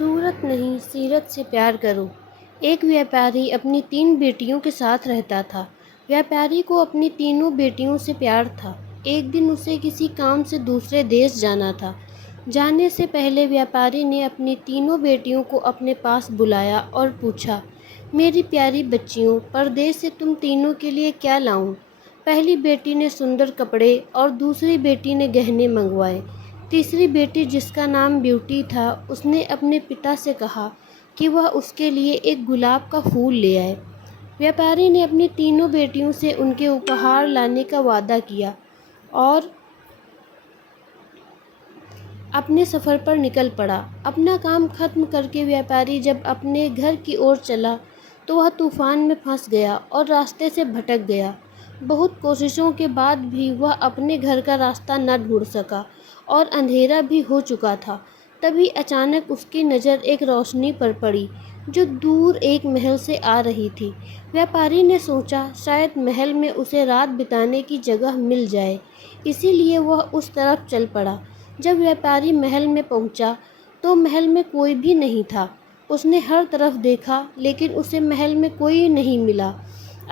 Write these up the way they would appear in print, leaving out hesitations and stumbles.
सूरत नहीं सीरत से प्यार करो। एक व्यापारी अपनी 3 बेटियों के साथ रहता था। व्यापारी को अपनी तीनों बेटियों से प्यार था। एक दिन उसे किसी काम से दूसरे देश जाना था। जाने से पहले व्यापारी ने अपनी तीनों बेटियों को अपने पास बुलाया और पूछा, मेरी प्यारी बच्चियों, परदेश से तुम तीनों के लिए क्या लाऊं? पहली बेटी ने सुंदर कपड़े और दूसरी बेटी ने गहने मंगवाए। तीसरी बेटी, जिसका नाम ब्यूटी था, उसने अपने पिता से कहा कि वह उसके लिए एक गुलाब का फूल ले आए। व्यापारी ने अपनी तीनों बेटियों से उनके उपहार लाने का वादा किया और अपने सफ़र पर निकल पड़ा। अपना काम खत्म करके व्यापारी जब अपने घर की ओर चला तो वह तूफान में फंस गया और रास्ते से भटक गया। बहुत कोशिशों के बाद भी वह अपने घर का रास्ता न ढूंढ सका और अंधेरा भी हो चुका था। तभी अचानक उसकी नज़र एक रोशनी पर पड़ी जो दूर एक महल से आ रही थी। व्यापारी ने सोचा शायद महल में उसे रात बिताने की जगह मिल जाए, इसीलिए वह उस तरफ चल पड़ा। जब व्यापारी महल में पहुंचा तो महल में कोई भी नहीं था। उसने हर तरफ देखा लेकिन उसे महल में कोई नहीं मिला।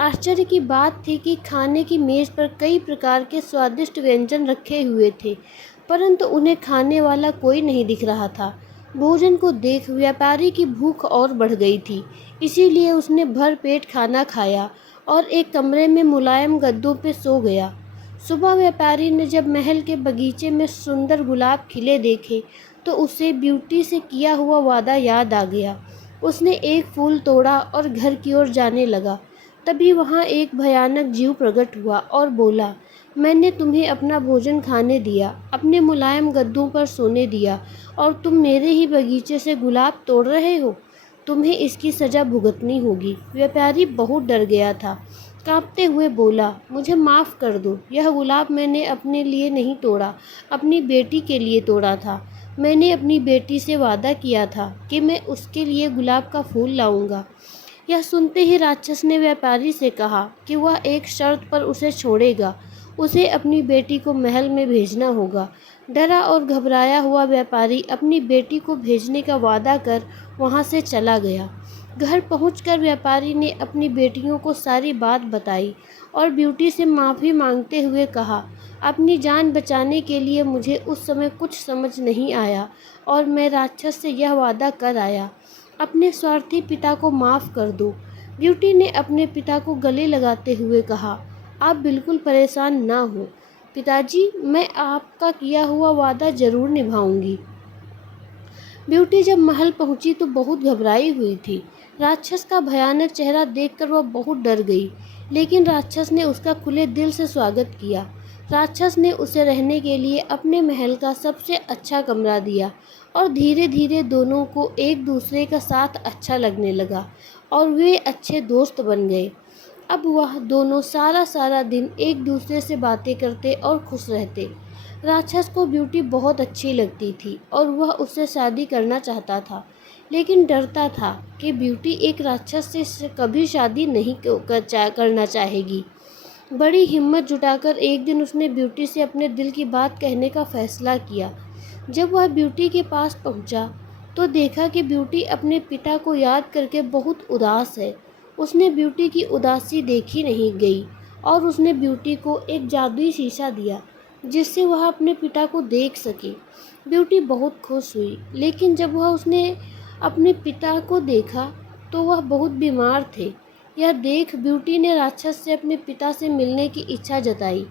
आश्चर्य की बात थी कि खाने की मेज़ पर कई प्रकार के स्वादिष्ट व्यंजन रखे हुए थे, परंतु उन्हें खाने वाला कोई नहीं दिख रहा था। भोजन को देख व्यापारी की भूख और बढ़ गई थी, इसीलिए उसने भर पेट खाना खाया और एक कमरे में मुलायम गद्दों पर सो गया। सुबह व्यापारी ने जब महल के बगीचे में सुंदर गुलाब खिले देखे तो उसे ब्यूटी से किया हुआ वादा याद आ गया। उसने एक फूल तोड़ा और घर की ओर जाने लगा। तभी वहाँ एक भयानक जीव प्रकट हुआ और बोला, मैंने तुम्हें अपना भोजन खाने दिया, अपने मुलायम गद्दों पर सोने दिया और तुम मेरे ही बगीचे से गुलाब तोड़ रहे हो। तुम्हें इसकी सज़ा भुगतनी होगी। व्यापारी बहुत डर गया था। कांपते हुए बोला, मुझे माफ़ कर दो, यह गुलाब मैंने अपने लिए नहीं तोड़ा, अपनी बेटी के लिए तोड़ा था। मैंने अपनी बेटी से वादा किया था कि मैं उसके लिए गुलाब का फूल लाऊंगा। यह सुनते ही राक्षस ने व्यापारी से कहा कि वह एक शर्त पर उसे छोड़ेगा। उसे अपनी बेटी को महल में भेजना होगा। डरा और घबराया हुआ व्यापारी अपनी बेटी को भेजने का वादा कर वहाँ से चला गया। घर पहुंचकर व्यापारी ने अपनी बेटियों को सारी बात बताई और ब्यूटी से माफ़ी मांगते हुए कहा, अपनी जान बचाने के लिए मुझे उस समय कुछ समझ नहीं आया और मैं राक्षस से यह वादा कर आया। अपने स्वार्थी पिता को माफ़ कर दो। ब्यूटी ने अपने पिता को गले लगाते हुए कहा, आप बिल्कुल परेशान ना हो पिताजी, मैं आपका किया हुआ वादा ज़रूर निभाऊंगी। ब्यूटी जब महल पहुंची तो बहुत घबराई हुई थी। राक्षस का भयानक चेहरा देखकर वह बहुत डर गई, लेकिन राक्षस ने उसका खुले दिल से स्वागत किया। राक्षस ने उसे रहने के लिए अपने महल का सबसे अच्छा कमरा दिया और धीरे धीरे दोनों को एक दूसरे का साथ अच्छा लगने लगा और वे अच्छे दोस्त बन गए। अब वह दोनों सारा सारा दिन एक दूसरे से बातें करते और खुश रहते। राक्षस को ब्यूटी बहुत अच्छी लगती थी और वह उससे शादी करना चाहता था, लेकिन डरता था कि ब्यूटी एक राक्षस से कभी शादी नहीं करना चाहेगी। बड़ी हिम्मत जुटाकर एक दिन उसने ब्यूटी से अपने दिल की बात कहने का फैसला किया। जब वह ब्यूटी के पास पहुंचा तो देखा कि ब्यूटी अपने पिता को याद करके बहुत उदास है। उसने ब्यूटी की उदासी देखी नहीं गई और उसने ब्यूटी को एक जादुई शीशा दिया जिससे वह अपने पिता को देख सके। ब्यूटी बहुत खुश हुई, लेकिन जब वह उसने अपने पिता को देखा तो वह बहुत बीमार थे। यह देख ब्यूटी ने राक्षस से अपने पिता से मिलने की इच्छा जताई।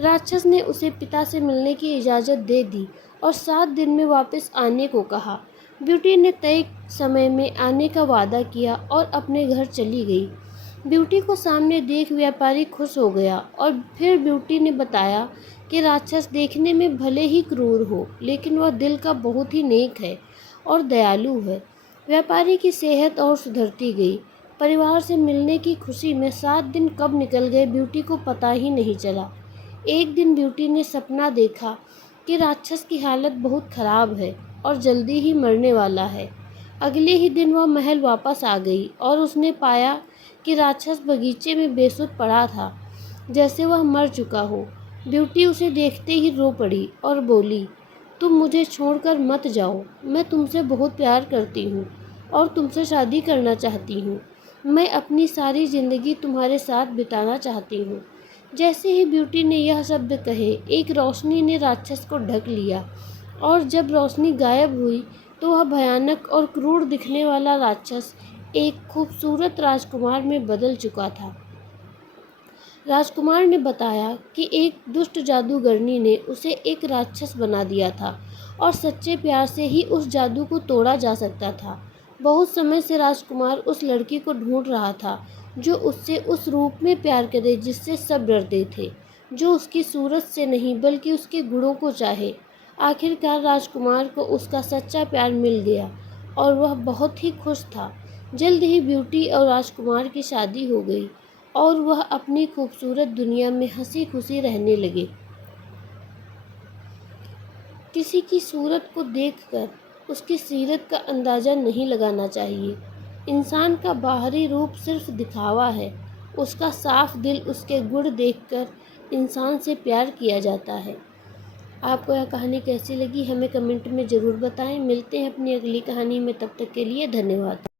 राक्षस ने उसे पिता से मिलने की इजाज़त दे दी और 7 दिन में वापस आने को कहा। ब्यूटी ने तय समय में आने का वादा किया और अपने घर चली गई। ब्यूटी को सामने देख व्यापारी खुश हो गया और फिर ब्यूटी ने बताया कि राक्षस देखने में भले ही क्रूर हो, लेकिन वह दिल का बहुत ही नेक है और दयालु है। व्यापारी की सेहत और सुधरती गई। परिवार से मिलने की खुशी में 7 दिन कब निकल गए ब्यूटी को पता ही नहीं चला। एक दिन ब्यूटी ने सपना देखा कि राक्षस की हालत बहुत खराब है और जल्दी ही मरने वाला है। अगले ही दिन वह महल वापस आ गई और उसने पाया कि राक्षस बगीचे में बेसुध पड़ा था, जैसे वह मर चुका हो। ब्यूटी उसे देखते ही रो पड़ी और बोली, तुम मुझे छोड़कर मत जाओ, मैं तुमसे बहुत प्यार करती हूँ और तुमसे शादी करना चाहती हूँ। मैं अपनी सारी ज़िंदगी तुम्हारे साथ बिताना चाहती हूँ। जैसे ही ब्यूटी ने यह शब्द कहे, एक रोशनी ने राक्षस को ढक लिया और जब रोशनी गायब हुई तो वह भयानक और क्रूर दिखने वाला राक्षस एक खूबसूरत राजकुमार में बदल चुका था। राजकुमार ने बताया कि एक दुष्ट जादूगरनी ने उसे एक राक्षस बना दिया था और सच्चे प्यार से ही उस जादू को तोड़ा जा सकता था। बहुत समय से राजकुमार उस लड़की को ढूंढ रहा था जो उससे उस रूप में प्यार करे जिससे सब डरते थे, जो उसकी सूरत से नहीं बल्कि उसके गुणों को चाहे। आखिरकार राजकुमार को उसका सच्चा प्यार मिल गया और वह बहुत ही खुश था। जल्द ही ब्यूटी और राजकुमार की शादी हो गई और वह अपनी खूबसूरत दुनिया में हंसी खुशी रहने लगे। किसी की सूरत को देखकर उसकी सीरत का अंदाज़ा नहीं लगाना चाहिए। इंसान का बाहरी रूप सिर्फ दिखावा है, उसका साफ दिल, उसके गुण देखकर इंसान से प्यार किया जाता है। आपको यह कहानी कैसी लगी हमें कमेंट में ज़रूर बताएं। मिलते हैं अपनी अगली कहानी में, तब तक के लिए धन्यवाद।